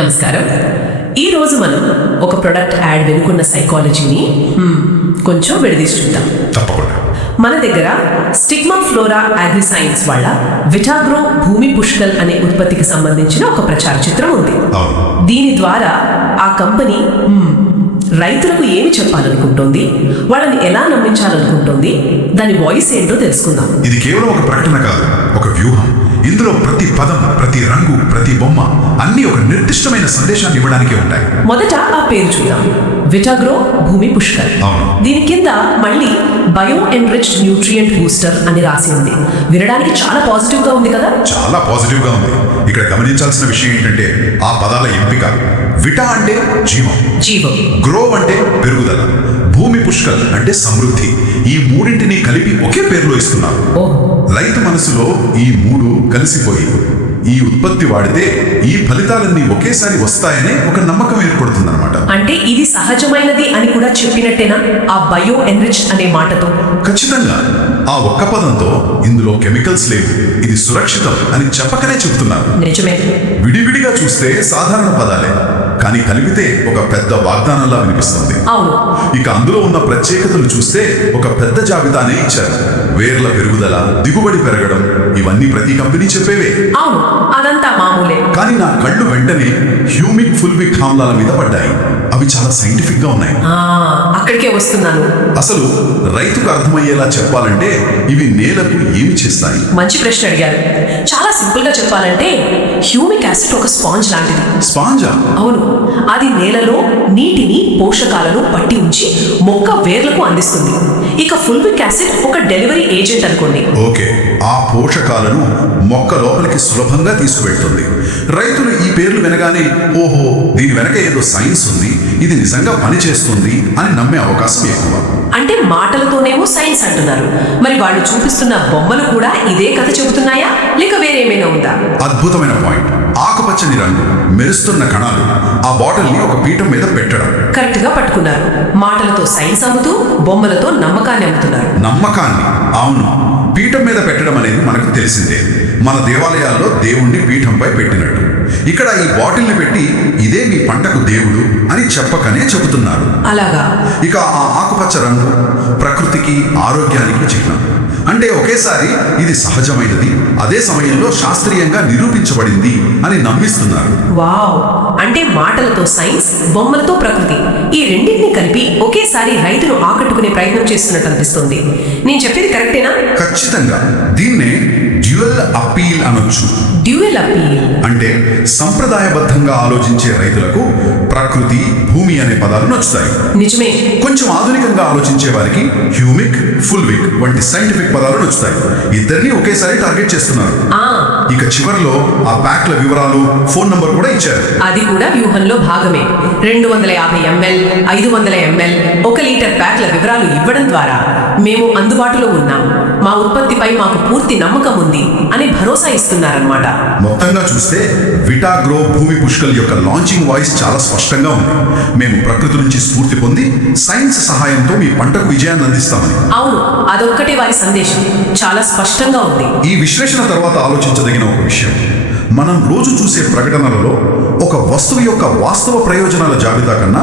నమస్కారం. ఈరోజు మనం ఒక ప్రొడక్ట్ యాడ్ వెనుకున్న సైకాలజీని కొంచెం విడదీసి చూద్దాం. తప్పకుండా. మన దగ్గర స్టిగ్మా ఫ్లోరా అగ్రిసైన్స్ వాళ్ళ విటాగ్రో భూమి పుష్కల్ అనే ఉత్పత్తికి సంబంధించిన ఒక ప్రచార చిత్రం ఉంది. దీని ద్వారా ఆ కంపెనీ రైతులకు ఏమి చెప్పాలనుకుంటోంది, వాళ్ళని ఎలా నమ్మించాలనుకుంటోంది, దాని వాయిస్ ఏంటో తెలుసుకుందాం. ఇది కేవలం ఒక ప్రకటన కాదు, ఒక వ్యూహం. ఇందులో ప్రతి పదం, ప్రతి రంగు, ప్రతి బొమ్మ అన్ని ఒక నిర్దిష్టమైన సందేశాన్ని ఇవ్వడానికి ఉంటాయి. మొదట ఆ పేరు చూద్దాం, విటాగ్రో భూమి పుష్కల్. దీని కింద మళ్ళీ బయో ఎన్రిచ్డ్ న్యూట్రియంట్ బూస్టర్ అని రాసి ఉంది. వినడానికి చాలా పాజిటివ్ గా ఉంది కదా? చాలా పాజిటివ్ గా ఉంది. ఇక్కడ గమనించాల్సిన విషయం ఏంటంటే ఆ పదాల ఎంపిక. విటా అంటే జీవం, గ్రో అంటే పెరుగుదల, భూమి పుష్కల్ అంటే సమృద్ధి. ఈ మూడింటిని కలిపి ఒకే పేరులో ఇస్తున్నారు. రైతు మనసులో ఈ మూడు కలిసిపోయి ఈ ఉత్పత్తి వాడితే ఈ ఫలితాలన్నీ ఒకేసారి వస్తాయనే ఒక నమ్మకం ఏర్పడుతుందన్నమాట. అంటే ఇది సహజమైనది అని కూడా చెప్పినట్టేనా ఆ బయో ఎన్రిచ్డ్ అనే మాటతో? ఖచ్చితంగా. ఆ ఒక్క పదంతో ఇందులో కెమికల్స్ లేవు, ఇది సురక్షితం అని చెప్పకనే చెబుతున్నారు. నిజమే. విడివిడిగా చూస్తే సాధారణ పదాలే, కానీ కలిపితే ఒక పెద్ద వాగ్దానంలా వినిపిస్తుంది. అవును. ఇక అందులో ఉన్న ప్రత్యేకతలు చూస్తే ఒక పెద్ద జాబితానే ఇచ్చారు. వేర్ల పెరుగుదల, దిగుబడి పెరగడం, ఇవన్నీ ప్రతి కంపెనీ చెప్పేవే. అవును, అదంతా మామూలే. కానీ నా కళ్ళు వెంటనే హ్యూమిక్ ఫుల్విక్ ఆమ్లాల మీద పడ్డాయి. అవి చాలా సైంటిఫిక్ గా ఉన్నాయి. అక్కడికే వస్తున్నాను. అసలు రైతుకు అర్థమయ్యేలా చెప్పాలంటే ఇవి నేలకు ఏమి చేస్తాయి? మంచి ప్రశ్న అడిగారు. చాలా సింపుల్ గా చెప్పాలంటే హ్యూమిక్ యాసిడ్ ఒక స్పాంజ్ లాంటిది. స్పాంజా? అవును. అది నేలలో నీటిని, పోషకాలను పట్టి ఉంచి మొక్క వేర్లకు అందిస్తుంది. ఇక ఫుల్విక్ యాసిడ్ ఒక డెలివరీ ఏజెంట్ అనుకోండి. ఓకే, ఆ పోషకాలను మొక్క లోపలికి సులభంగా తీసుకువెళ్తుంది. రైతులు ఈ పేర్లు వినగానే ఓహో, దీని వెనక ఏదో సైన్స్ ఉంది, ఇది నిజంగా పని చేస్తుంది అని నమ్మే అవకాశం ఎక్కువ. అంటే మాటలతోనేమో సైన్స్ అంటున్నారు, మరి వాళ్ళు చూపిస్తున్న బొమ్మలు కూడా ఇదే కథ చెబుతున్నాయా, లేక వేరేమైనా ఉందా? అద్భుతమైన పాయింట్. ఆకుపచ్చని రంగు, మెరుస్తున్న కణాలు, ఆ బాటిల్ ని ఒక పీఠం మీద పెట్టడం. కరెక్ట్ గా పట్టుకున్నారు. మాటలతో సైన్స్ అమ్ముతూ బొమ్మలతో నమ్మకాన్ని అమ్ముతున్నారు. నమ్మకాన్ని? అవును. పీఠం మీద పెట్టడం అనేది మనకు తెలిసిందే. మన దేవాలయాల్లో దేవుణ్ణి పీఠంపై పెట్టినట్టు ఇక్కడ ఈ బాటిల్ని పెట్టి ఇదే మీ పంటకు దేవుడు అని చెప్పకనే చెబుతున్నారు. అలాగా? ఇక ఆ ఆకుపచ్చ రంగు ప్రకృతికి, ఆరోగ్యానికి చిహ్నం. అంటే ఒకేసారి ఇది సహజమైనది, అదే సమయంలో శాస్త్రీయంగా నిరూపించబడింది అని నమ్మిస్తున్నారు. వావ్! అంటే మాటలతో సైన్స్, బొమ్మలతో ప్రకృతి, ఈ రెండింటిని కలిపి ఒకేసారి రైతును ఆకట్టుకునే ప్రయత్నం చేస్తున్నట్టు అనిపిస్తుంది. నేను చెప్పేది కరెక్టేనా? ఖచ్చితంగా. దీన్నే డ్యూయల్ అప్పీల్ అనొచ్చు. డ్యూయల్ అప్పీల్ అంటే సంప్రదాయబద్ధంగా ఆలోచించే రైతులకు ప్రకృతి, భూమి అనే పదాలు నచ్చుతాయి. నిజమే. కొంచెం ఆధునికంగా ఆలోచించే వారికి హ్యూమిక్, ఫుల్విక్ వంటి సైంటిఫిక్ పదాలు నచ్చుతాయి. ఇద్దరిని ఒకేసారి టార్గెట్ చేస్తున్నారు. ఇక చివరిలో ఆ ప్యాక్ల వివరాలు, ఫోన్ నంబర్ కూడా ఇచ్చారు. అది కూడా వ్యూహంలో భాగమే. 250 ml, 500 ml, 1 లీటర్ ప్యాక్ల వివరాలు ఇవ్వడం ద్వారా మేము అందుబాటులో ఉన్నాం, మా ఉత్పత్తిపై మాకు పూర్తి నమ్మకం ఉంది అని భరోసా ఇస్తున్నారన్నమాట. మొత్తంగా చూస్తే విటాగ్రో భూమి పుష్కల్ యొక్క లాంచింగ్ వాయిస్ చాలా స్పష్టంగా ఉంది. మేము ప్రకృతి నుంచి స్ఫూర్తి పొంది సైన్స్ సహాయంతో మీ పంటకు విజయాన్ని అందిస్తామని. అవును, అదొక్కటే వారి సందేశం. చాలా స్పష్టంగా ఉంది. ఈ విశ్లేషణ తర్వాత ఆలోచించదగిన ఒక విషయం, మనం రోజు చూసే ప్రకటనలలో ఒక వస్తువు యొక్క వాస్తవ ప్రయోజనాల జాబితా కన్నా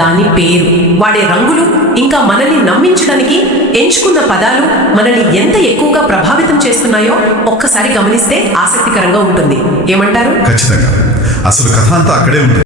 దాని పేరు, వాడే రంగులు, ఇంకా మనల్ని నమ్మించడానికి ఎంచుకున్న పదాలు మనల్ని ఎంత ఎక్కువగా ప్రభావితం చేస్తున్నాయో ఒక్కసారి గమనిస్తే ఆసక్తికరంగా ఉంటుంది. ఏమంటారు? ఖచ్చితంగా. అసలు కథ అంతా అక్కడే ఉంటుంది.